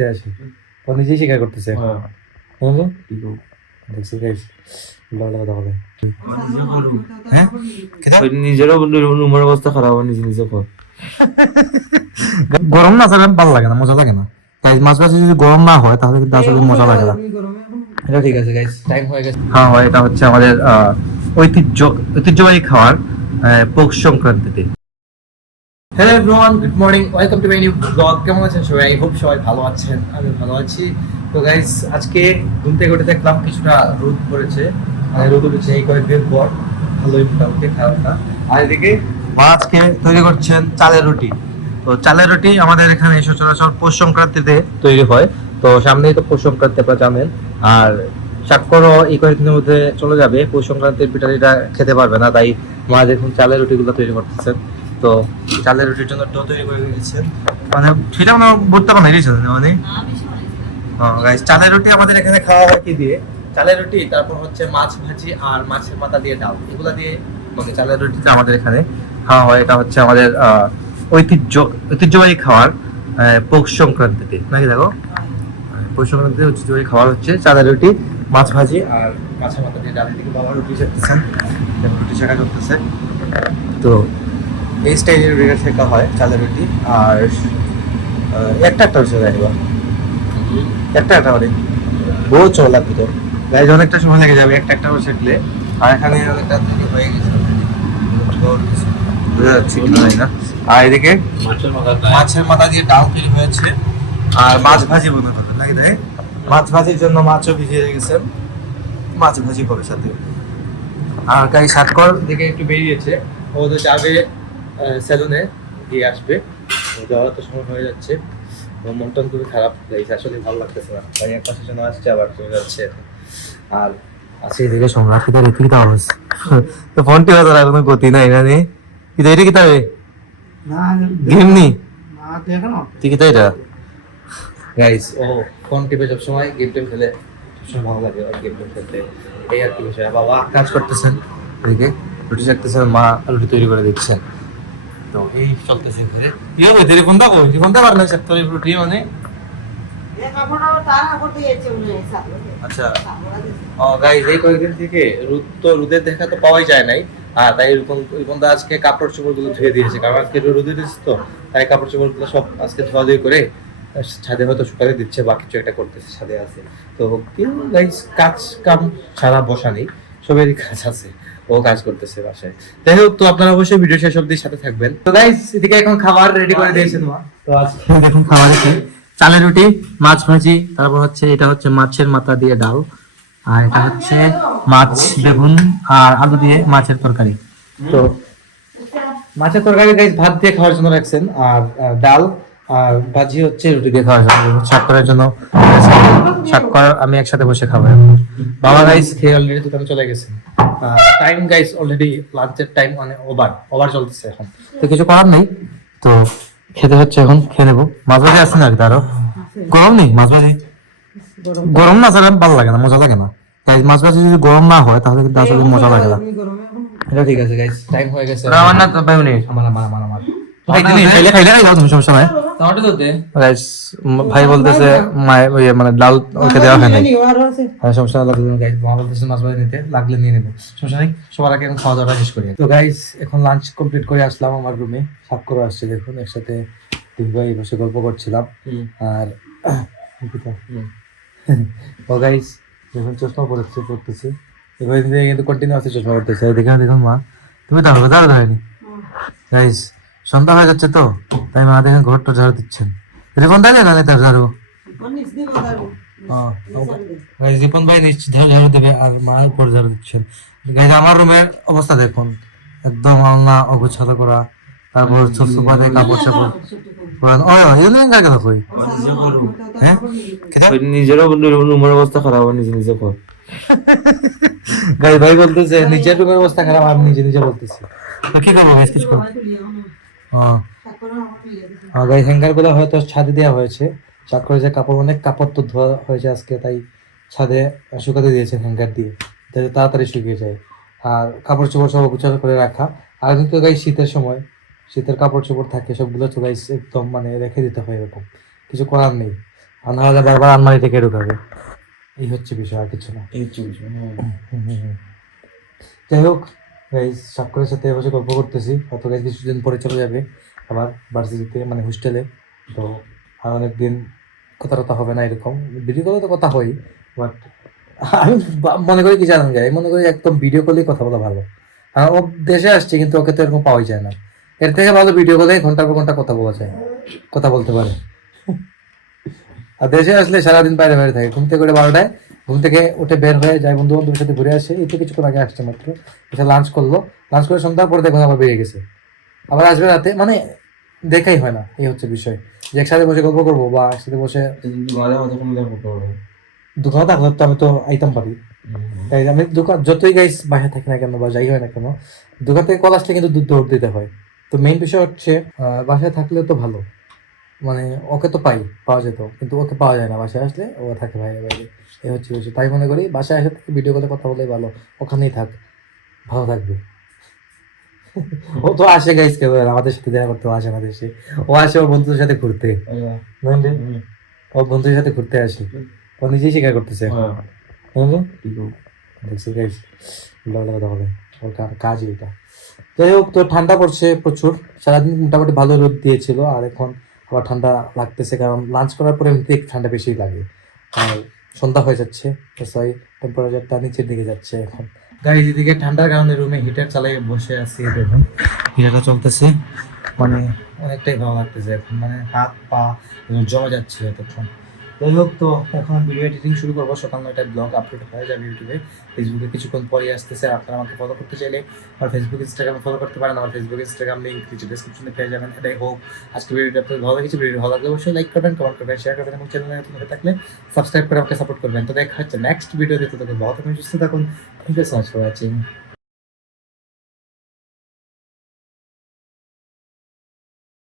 করতে আসি, ও নিজেই স্বীকার করতেছে। বুঝলে? দেখছি গাইস, ভালো কথা বলে। হ্যাঁ নিজেরও রুমের অবস্থা খারাপ, নিজে নিজে কর। গরম না স্যার ভালো লাগে না, মজা লাগে না। গাইস মাছ ভাজি যদি গরম না হয় তাহলে কিন্তু আসলে মজা লাগে না। এটা ঠিক আছে গাইস, টাইম হয়ে গেছে। হ্যাঁ হয়, এটা হচ্ছে আমাদের ঐতিহ্যবাহী খাবার পৌষ সংক্রান্তিতে। Hello everyone, good morning, welcome to my new blog. কেমন আছেন সবাই? আই হোপ সবাই ভালো আছেন, আমি ভালো আছি। তো গাইস আজকে ঘুম থেকে উঠে দেখলাম কিছুটা রোদ পড়েছে, রোদ উঠেছে এই কয়েকদিন পর, ভালোই মোটামুটি, খারাপ না। আর এদিকে মা আজকে তৈরি করছেন চালের রুটি। তো চালের রুটি আমাদের এখানে সচরাচর পৌষ সংক্রান্তিতে তৈরি হয়। তো সামনেই তো পৌষ সংক্রান্তি, আপনারা জানেন। আর স্বাক্ষরও এই কয়েকদিনের মধ্যে চলে যাবে, পৌষ সংক্রান্তির পিঠাটা খেতে পারবে না, তাই মা দেখুন চালের রুটিগুলো তৈরি করতেছেন। তো চালের রুটির জন্য ডো তৈরি করে দিয়েছেন, মানে সেটা মানে ভর্তা বানাই দিয়েছেন মানে। গাইস চালের রুটি আমাদের এখানে খাওয়া হয় কি দিয়ে? চালের রুটি, তারপর হচ্ছে মাছ ভাজি আর মাছের মাথা দিয়ে ডাল, এগুলা দিয়ে মানে চালের রুটিটা আমাদের এখানে খাওয়া হয়। এটা হচ্ছে আমাদের ঐতিহ্যবাহী খাবার পৌষ সংক্রান্তিতে, নাকি দেখো? পৌষ সংক্রান্তিতে ঐতিহ্যবাহী খাবার হচ্ছে চালের রুটি, মাছ ভাজি আর মাছের মাথা দিয়ে ডাল। এদিকে বাবা রুটি শেখতেছেন, রুটি শেখা করতেছে। তো এই স্টাইলের রুটিটা শেখা হয় চালের রুটি। আর একটা হচ্ছে একটা মানে বহুত সময় লাগবে, তো গাইজ অনেকটা সময় লেগে যাবে একটা করে শিখলে। আর এখানে অনেকটা তৈরি হয়ে গেছে, বোঝা যাচ্ছে কি না। আর এদিকে মাছের মাথা দিয়ে ডাল তৈরি হয়েছে, আর মাছ ভাজি মনে হবে নাকি দেয়। মাছ ভাজির জন্য মাছও ভিজিয়ে রেখেছেন, মাছ ভাজি করে সাথে। আর গাই সাতকর দিকে একটু বেরিয়েছে, ও তো যাবে সেলুনে, গিয়ে আসবে। যাওয়ার তো সময় হয়ে যাচ্ছে, মনটা খুবই খারাপ লাগছে, আসলে ভালো লাগতেছে না। তাই এক পাশের জন্য আসছে, আবার চলে যাচ্ছে। আর আছে এদিকে সম্রাট কিতা রে, কিতা অবস্থা? তো ফোনটি হয়তো আর কোনো গতি নাই না রে, কিতা এটা কিতা রে? না গেম নি না, দেখো না তুই কিতা এটা। গাইস ও ফোন টিপে সব সময় গেম টেম খেলে, সবসময় ভালো লাগে আর গেম টেম খেলতে, এই আর কি বিষয়। বাবা কাজ করতেছেন, এদিকে রুটি চাকতেছেন, মা রুটি তৈরি করে দিচ্ছেন। তো এই চলতেছে ঘরে। কি হবে তেরে ফোনটা কই? ফোনটা পারলে সেক্টরে রুটি মানে আচ্ছা। ও গাইস এই কয়েকদিন থেকে রোদের দেখা তো পাওয়াই যায় নাই। তাই এরকম আজকে কাপড় চোপড় গুলো ধুয়ে দিয়েছে, কারণ আজকে রোদে দিচ্ছে, তো তাই কাপড় চোপড় গুলো সব আজকে ধোয়াধুয়ি করে ছাদে হয়তো শুকাতে দিচ্ছে বা কিছু একটা করতেছে, ছাদে আছে। তো গাইস কাজ কাম ছাড়া বসা নেই, সবেরই কাজ আছে, ও কাজ করতেছে বাসায়। যাই হোক, তো আপনারা অবশ্যই ভিডিও শেষ অবধি সাথে থাকবেন। তো গাইস এদিকে এখন খাবার রেডি করে দিয়েছেন মা। তো আজকে দেখুন খাবার কি, চালের রুটি, মাছ ভাজি, তারপর হচ্ছে এটা হচ্ছে মাছের মাথা দিয়ে ডাল, আর এটা হচ্ছে মাছ বেগুন আর আলু দিয়ে মাছের তরকারি। তো মাছের তরকারি গাইস ভাত দিয়ে খাওয়ার জন্য রাখছেন, আর ডাল আর ভাজি হচ্ছে রুটি দিয়ে খাওয়ার জন্য, স্বাক্ষরের জন্য। স্বাক্ষর আমি একসাথে বসে খাবো। বাবা গাইস খেয়ে অলরেডি দোকানে চলে গেছেন। টাইম গাইস অলরেডি লাঞ্চের টাইম, মানে ওভার চলতেছে এখন, তো কিছু করার নেই। তো খেতে হচ্ছে, এখন খেয়ে নেবো। মাছ ভাজি আছে না আরো? গরম নেই মাছ ভাজি, গরম না স্যার ভালো লাগে না, মজা লাগে না। গাইস মাছ ভাজি যদি গরম না হয় তাহলে কিন্তু আসলে মজা লাগে না। এটা ঠিক আছে গাইস, টাইম হয়ে গেছে। আমার না তো ভাই উনি আমার সমস্যা নাই। গাইস ভাই বলতেছে মানে ডাল ওকে দেওয়া হয় নাই, সমস্যা লাগবে। গাইস মা বলতেছে মাছ ভাজি নিতে, লাগলে নিয়ে নেবো, সমস্যা নেই। সবার আগে এখন খাওয়া দাওয়া শেষ করি। তো গাইস এখন লাঞ্চ কমপ্লিট করে আসলাম আমার রুমে, সাফ করে আসছে দেখুন, একসাথে তিন ভাই বসে গল্প করছিলাম। আর ও গাইস দেখুন চশমা পড়তেছে এবার কিন্তু কন্টিনিউয়াসলি চশমা পড়তেছে। দেখে দেখুন মা, তুমি দাঁড়াবে দাঁড়ায়নি। গাইস সন্ধ্যা হয়ে যাচ্ছে, তো তাই মা দেখেন ঘরটা ঝাড়ু দিচ্ছেন। রিপন তাই না তার ঝাড়ু, রিপন ভাই নিশ্চিত ঝাড়ু দেবে, আর মা উপর ঝাড়ু দিচ্ছেন। গাইস আমার রুমের অবস্থা দেখুন, একদম আলনা অগোছালো করা, তারপর সুসুপাতে কাপড় চাপড় নিজেরও রুমের অবস্থা খারাপ, নিজে নিজে কর। গাই ভাই বলতেছে নিজের রুমের অবস্থা খারাপ, আমি নিজে নিজে বলতেছি। তো কি করবো গাইস, কিছু করবো। গাইস হ্যাঙ্গার গুলো হয়তো ছাদে দেওয়া হয়েছে, চাক করে যে কাপড়, অনেক কাপড় তো ধোয়া হয়েছে আজকে, তাই ছাদে শুকাতে দিয়েছে হ্যাঙ্গার দিয়ে, যাতে তাড়াতাড়ি শুকিয়ে যায়। আর কাপড় চোপড় সব গুছানো করে রাখা। আর কিন্তু গাইস শীতের সময় শীতের কাপড় চোপড় থাকে, সবগুলো তো গাইস একদম মানে রেখে দিতে হয়, এরকম কিছু করার নেই। আর না হলে বারবার আলমারি থেকে ঢুকাবে। এই হচ্ছে বিষয়, আর কিছু না। এই চলছে যাই হোক গাইস, সকলের সাথে বসে গল্প করতেছি। অত গাইস কিছুদিন পরে চলে যাবে আবার ভার্সিটিতে, মানে হোস্টেলে। তো আর অনেকদিন কথা টথা হবে না এরকম। ভিডিও কলে তো কথা হয়, বাট আমি মনে করি কি জানেন গাই, মনে করি একদম ভিডিও কলেই কথা বলা ভালো। আর ও দেশে আসছে, কিন্তু ওকে তো এরকম পাওয়াই যায় না। এর থেকে ভালো ভিডিও কলে ঘন্টার পর ঘন্টা কথা বলা যায়, কথা বলতে পারে। আর দেশে আসলে সারাদিন বাইরে বাইরে থাকে, ঘুম থেকে করে 12টায় ঘুম থেকে উঠে বের হয়ে যায়, বন্ধু বান্ধবের সাথে ঘুরে আসে। এই তো কিছুক্ষণ আগে আসছে মাত্র, এসে লাঞ্চ করলো, লাঞ্চ করে সন্ধ্যার পরে দেখুন আবার বেরিয়ে গেছে, আবার আসবে রাতে। মানে দেখাই হয় না, এই হচ্ছে বিষয়। যে একসাথে বসে গল্প করবো বা একসাথে বসে মাঝে মাঝে কোনো দেখা করতে পারবো। দোকানে থাকলে তো আমি তো আইতাম পারি। তাই আমি দোকান যতই গাইস বাসায় থাকি না কেন বা যাই হয় না কেন, দোকান থেকে কল আসলে কিন্তু দৌড় দিতে হয়। তো মেইন বিষয় হচ্ছে বাসায় থাকলে তো ভালো, মানে ওকে তো পাওয়া যেত, কিন্তু ওকে পাওয়া যায় না। বাসায় আসলে ও থাকে বাইরে বাইরে, এই হচ্ছে বিষয়। তাই মনে করি বাসায় আসে থেকে ভিডিও কলে কথা বলে ভালো, ওখানেই থাক, ভালো থাকবে। ও তো আসে গাইস, কেউ আমাদের সাথে দেখা করতে আসে না দেশে। ও আসে ওর বন্ধুদের সাথে ঘুরতে, বুঝলি? ওর বন্ধুদের সাথে ঘুরতে আসে, ও নিজেই স্বীকার করতেছে এখন, বুঝলি? দেখছি গাইস, ভালো কথা বলে, ওর কাজই এটা। যাই হোক, তো ঠান্ডা পড়ছে প্রচুর, সারাদিন মোটামুটি ভালো রোদ দিয়েছিল, আর এখন আবার ঠান্ডা লাগতেছে, কারণ লাঞ্চ করার পরে এমনিতে একটু ঠান্ডা বেশি লাগে। আর সন্ধ্যা হয়ে যাচ্ছে, টেম্পারেচারটা নিচের দিকে যাচ্ছে এখন। গাড়ি দিকে ঠান্ডার কারণে রুমে হিটার চালিয়ে বসে আছি, দেখুন হিটারটা চলতেছে, মানে অনেকটাই ভালো লাগতেছে এখন, মানে হাত পা জমে যাচ্ছে এতক্ষণ। যাই হোক, তো এখন ভিডিও এডিটিং শুরু করবো। সকাল 9টায় ব্লগ আপলোড হয়ে যাবে ইউটিউবে, ফেসবুকে কিছুক্ষণ পরে আসতেছে। আপনারা আমাকে ফলো করতে চাইলে আমার ফেসবুক ইনস্টাগ্রামে ফলো করতে পারেন। আমার ফেসবুক ইনস্টাগ্রাম লিঙ্ক নিচে ডেসক্রিপশনে পেয়ে যাবেন। এটাই হোক আজকে ভিডিওটা আপনাদের ভালো লেগেছে। ভিডিও ভালো লাগলে অবশ্যই লাইক করবেন, কমেন্ট করবেন, শেয়ার করবেন এবং চ্যানেলে নতুন হয়ে থাকলে সাবস্ক্রাইব করে আমাকে সাপোর্ট করবেন। তো দেখা হচ্ছে নেক্সট ভিডিওতে। ততক্ষণ ভালো থাকুন, সুস্থ থাকুন। Thank you so much for watching.